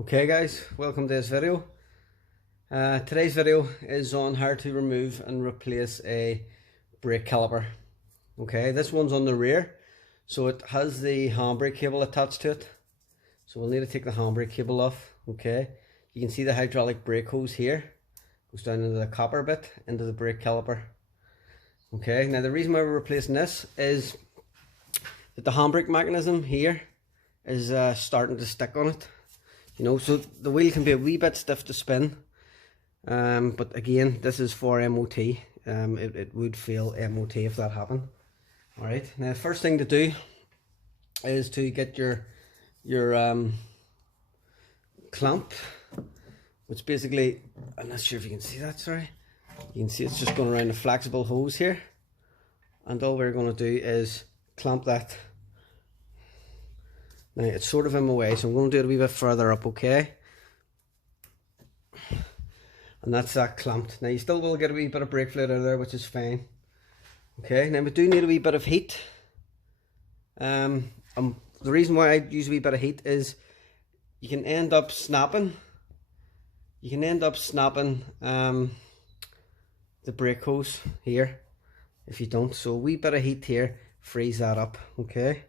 Okay guys, welcome to this video. Today's video is on how to remove and replace a brake caliper. Okay, this one's on the rear, so it has the handbrake cable attached to it. So we'll need to take the handbrake cable off. Okay, you can see the hydraulic brake hose here. Goes down into the copper bit, into the brake caliper. Okay, now the reason why we're replacing this is that the handbrake mechanism here is starting to stick on it. You know, so the wheel can be a wee bit stiff to spin, but again, this is for MOT. It would fail MOT if that happened. All right. Now, the first thing to do is to get your clamp, which basically, I'm not sure if you can see that. Sorry, you can see it's just going around the flexible hose here, and all we're going to do is clamp that. Now it's sort of in my way, so I'm going to do it a wee bit further up, okay? And that's that clamped. Now you still will get a wee bit of brake fluid out of there, which is fine. Okay, now we do need a wee bit of heat. The reason why I use a wee bit of heat is you can end up snapping. You can end up snapping the brake hose here if you don't. So a wee bit of heat here frees that up, okay?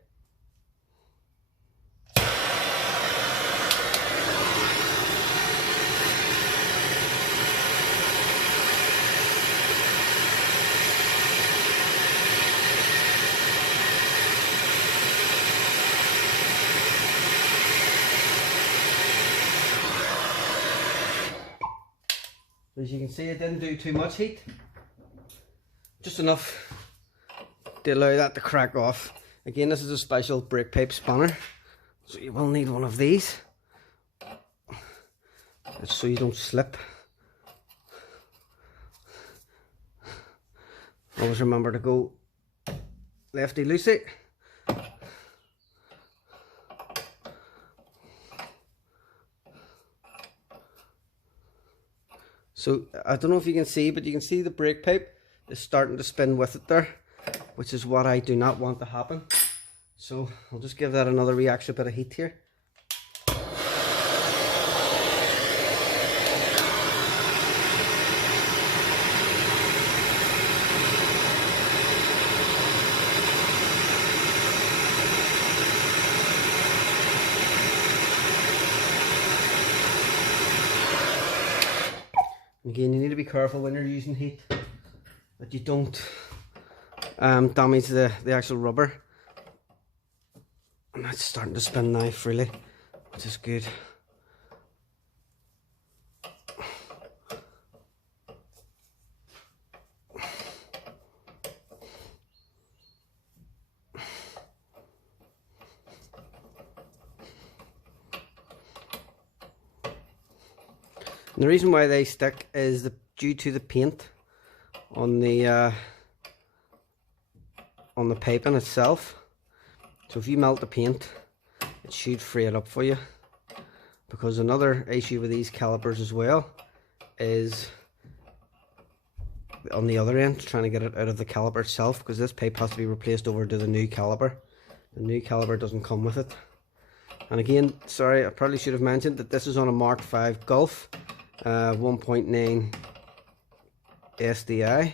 As you can see, it didn't do too much heat, just enough to allow that to crack off. Again, this is a special brake pipe spanner, so you will need one of these. It's so you don't slip. Always remember to go lefty loosey. So I don't know if you can see, but you can see the brake pipe is starting to spin with it there, which is what I do not want to happen. So I'll just give that another wee extra bit of heat here. Again, you need to be careful when you're using heat that you don't damage the actual rubber. And that's starting to spin now freely, which is good. And the reason why they stick is due to the paint on the piping itself. So if you melt the paint, it should free it up for you. Because another issue with these calipers as well is on the other end, trying to get it out of the caliper itself, because this pipe has to be replaced over to the new caliper. The new caliper doesn't come with it. And again, sorry, I probably should have mentioned that this is on a Mark V Golf 1.9 SDI.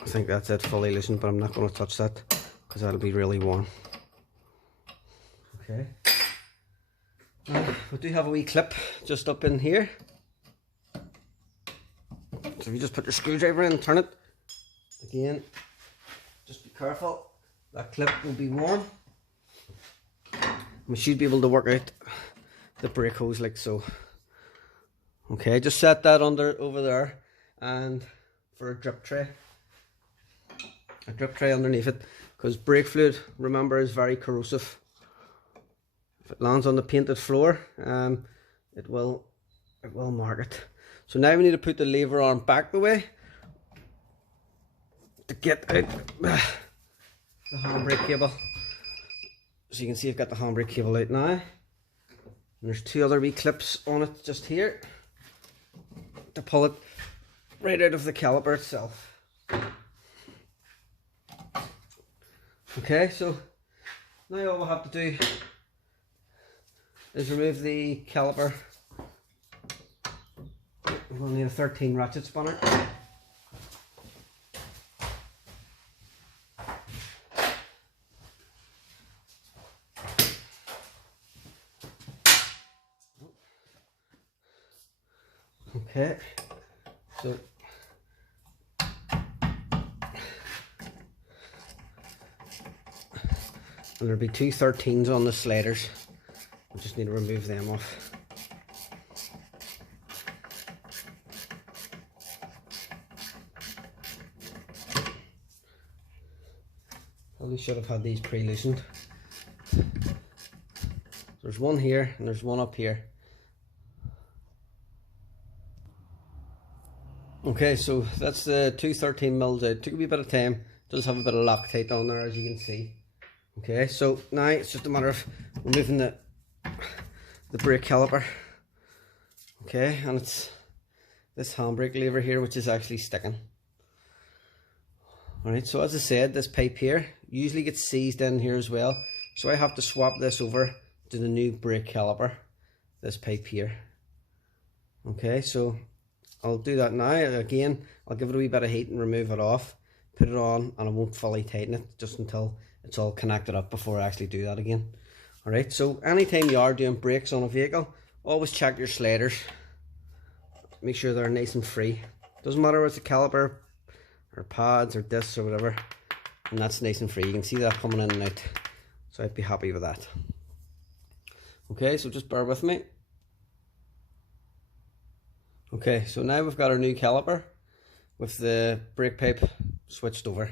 I think that's it fully loosened, but I'm not going to touch that because that'll be really warm. Okay. We do have a wee clip just up in here. So if you just put your screwdriver in and turn it, again, just be careful, that clip will be warm. We should be able to work out the brake hose like so. Okay, just set that over there, and for a drip tray underneath it, because brake fluid, remember, is very corrosive. If it lands on the painted floor, it will mark it. So now we need to put the lever arm back the way to get out the handbrake cable. So you can see I've got the handbrake cable out now. And there's two other wee clips on it just here to pull it right out of the caliper itself. Okay, so now all we'll have to do is remove the caliper. We'll need a 13 ratchet spanner. Okay, so and there'll be two 13s on the sliders. We just need to remove them off. Probably should have had these pre-loosened. There's one here and there's one up here. Okay, so that's the two 13 mils out. Took a wee bit of time. Does have a bit of Loctite on there, as you can see. Okay, so now it's just a matter of removing the brake caliper. Okay, and it's this handbrake lever here which is actually sticking. Alright, so as I said, this pipe here usually gets seized in here as well. So I have to swap this over to the new brake caliper, this pipe here. Okay, so I'll do that now. Again, I'll give it a wee bit of heat and remove it off, put it on, and I won't fully tighten it just until it's all connected up before I actually do that again. Alright, so anytime you are doing brakes on a vehicle, always check your sliders. Make sure they're nice and free. Doesn't matter if it's a caliper or pads or discs or whatever, and that's nice and free. You can see that coming in and out, so I'd be happy with that. Okay, so just bear with me. Okay, so now we've got our new caliper with the brake pipe switched over.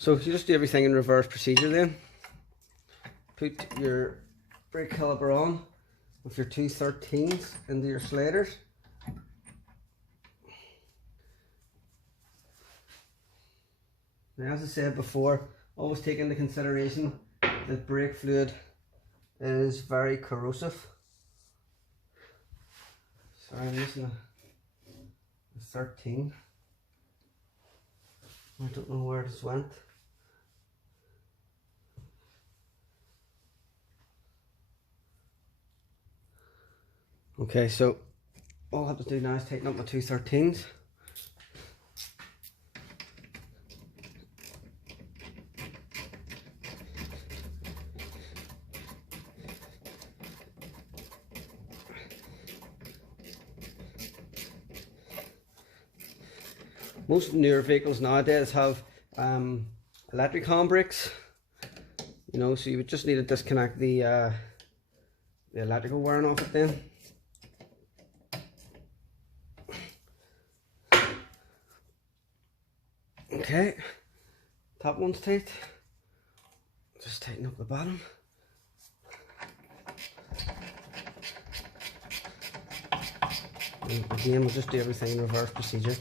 So you just do everything in reverse procedure then. Put your brake caliper on with your two 13s into your sliders. Now, as I said before, always take into consideration that brake fluid is very corrosive. Sorry, I'm using a 13. I don't know where this went. Okay, so all I have to do now is tighten up my two 13s. Most newer vehicles nowadays have electric handbrakes, you know, so you would just need to disconnect the electrical wiring off it then. Okay, top one's tight. Just tighten up the bottom. And again, we'll just do everything in reverse procedure.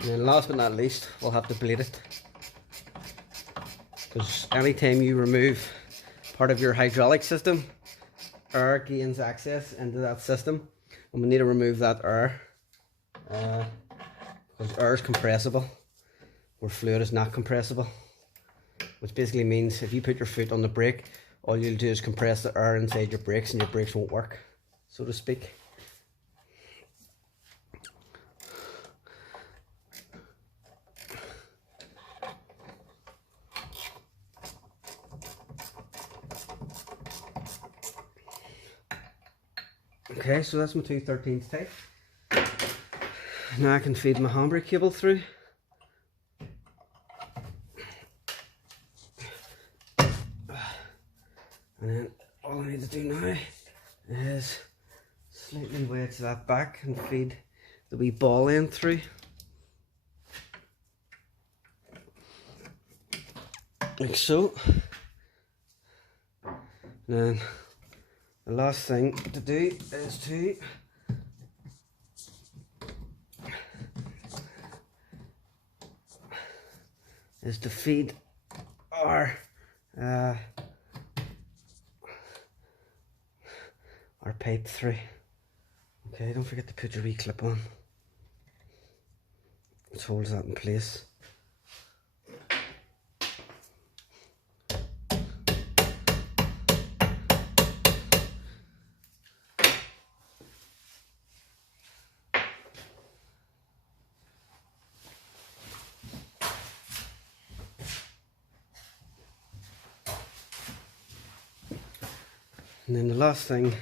And then last but not least, we'll have to bleed it. Because anytime you remove part of your hydraulic system, air gains access into that system. And we need to remove that air. Because air is compressible, where fluid is not compressible. Which basically means if you put your foot on the brake, all you'll do is compress the air inside your brakes and your brakes won't work, so to speak. Okay, so that's my two 13s tight. Now I can feed my handbrake cable through. And then all I need to do now is slightly wedge that back and feed the wee ball end through. Like so. And then the last thing to do is to feed our pipe through. Okay, don't forget to put your wee clip on, which holds that in place. And then the last thing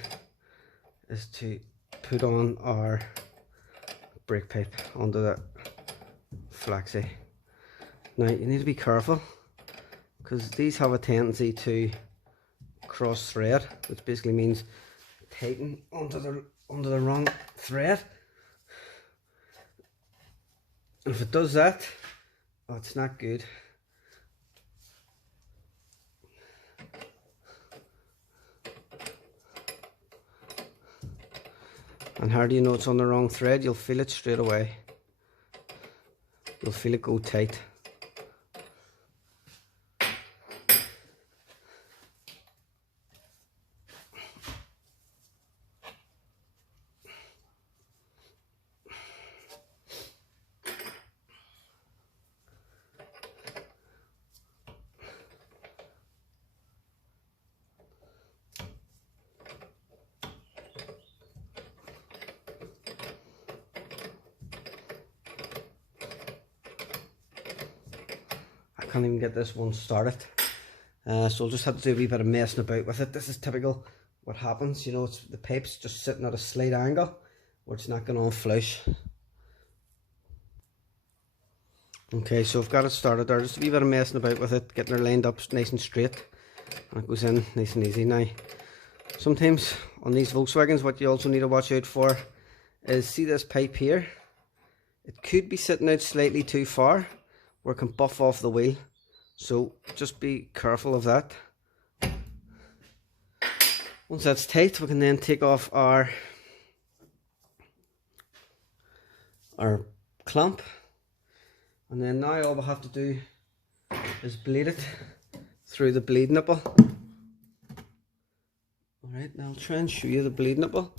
is to put on our brake pipe onto the flexi. Now you need to be careful because these have a tendency to cross thread, which basically means tighten onto the wrong thread. And if it does that, oh, it's not good. And how do you know it's on the wrong thread? You'll feel it straight away. You'll feel it go tight. Can't even get this one started, so I'll just have to do a wee bit of messing about with it. This is typical what happens, you know, it's the pipe's just sitting at a slight angle where it's not going on flush. Okay, so I've got it started there, just a wee bit of messing about with it, getting her lined up nice and straight, and it goes in nice and easy. Now sometimes on these Volkswagens what you also need to watch out for is, see this pipe here, it could be sitting out slightly too far where it can buff off the wheel, so just be careful of that. Once that's tight, we can then take off our clamp, and then now all we have to do is bleed it through the bleed nipple. Alright, now I'll try and show you the bleed nipple,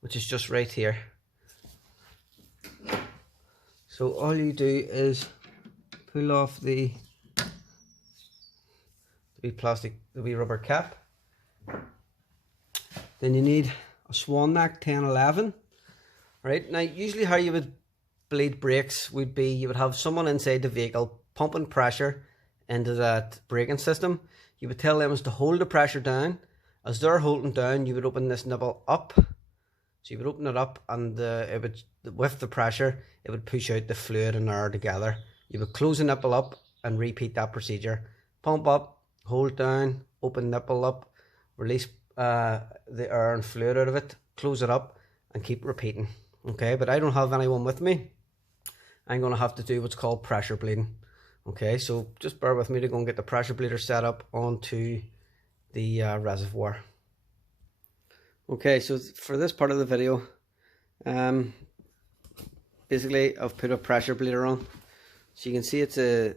which is just right here. So all you do is pull off the wee rubber cap. Then you need a swan neck 1011. Right, now usually how you would bleed brakes would be, you would have someone inside the vehicle pumping pressure into that braking system. You would tell them to hold the pressure down. As they're holding down, you would open this nipple up. So you would open it up, and it would, with the pressure, it would push out the fluid and air together. You would close the nipple up and repeat that procedure. Pump up, hold down, open nipple up, release the air and fluid out of it, close it up, and keep repeating. Okay, but I don't have anyone with me. I'm going to have to do what's called pressure bleeding. Okay, so just bear with me to go and get the pressure bleeder set up onto the reservoir. Okay, so for this part of the video, basically I've put a pressure bleeder on. So you can see it's a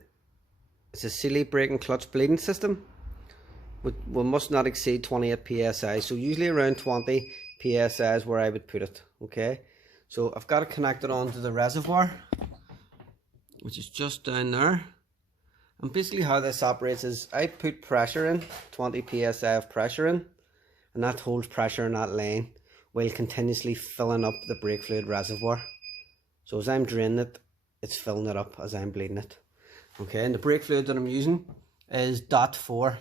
Sealy brake and clutch bleeding system. We must not exceed 28 psi. So usually around 20 psi is where I would put it. Okay, so I've got it connected onto the reservoir, which is just down there. And basically how this operates is I put pressure in, 20 psi of pressure in, and that holds pressure in that lane while continuously filling up the brake fluid reservoir. So as I'm draining it, it's filling it up as I'm bleeding it. Okay, and the brake fluid that I'm using is DOT4.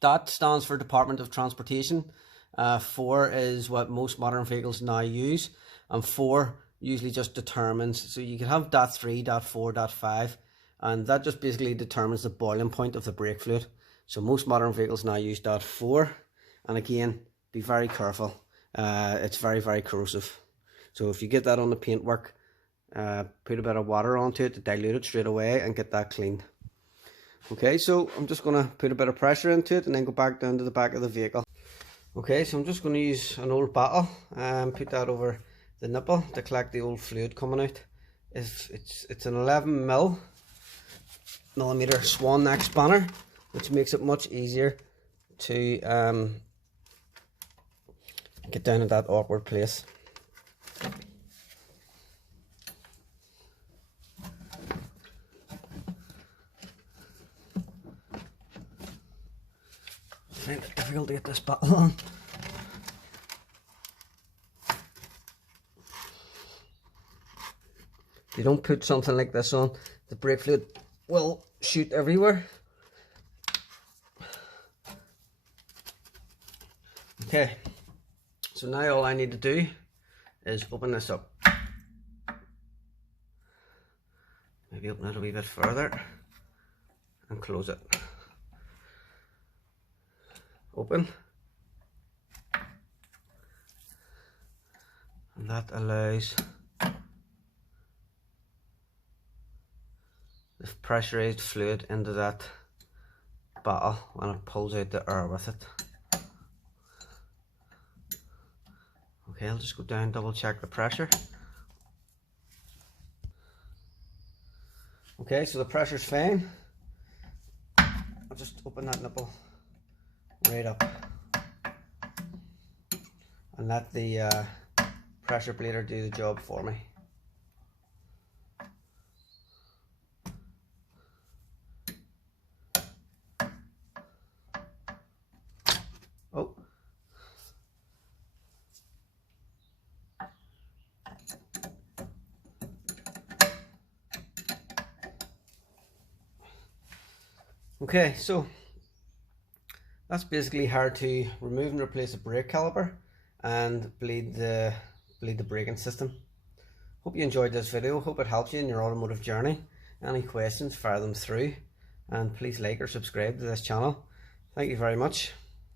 DOT stands for Department of Transportation. 4 is what most modern vehicles now use, and 4 usually just determines, so you can have DOT3, DOT4, DOT5, and that just basically determines the boiling point of the brake fluid. So most modern vehicles now use DOT4. And again, be very careful. It's very, very corrosive. So if you get that on the paintwork, put a bit of water onto it to dilute it straight away and get that cleaned. Okay, so I'm just going to put a bit of pressure into it and then go back down to the back of the vehicle. Okay, so I'm just going to use an old bottle and put that over the nipple to collect the old fluid coming out. It's an 11mm swan neck spanner, which makes it much easier to get down at that awkward place. I find it difficult to get this bottle on. If you don't put something like this on, the brake fluid will shoot everywhere. Okay, so now all I need to do is open this up. Maybe open it a wee bit further and close it. Open. And that allows the pressurized fluid into that bottle when it pulls out the air with it. Okay, I'll just go down, double check the pressure. Okay, so the pressure's fine. I'll just open that nipple right up and let the pressure bleeder do the job for me. Oh. Okay, so that's basically how to remove and replace a brake caliper and bleed the braking system. Hope you enjoyed this video. Hope it helps you in your automotive journey. Any questions, fire them through, and please like or subscribe to this channel. Thank you very much.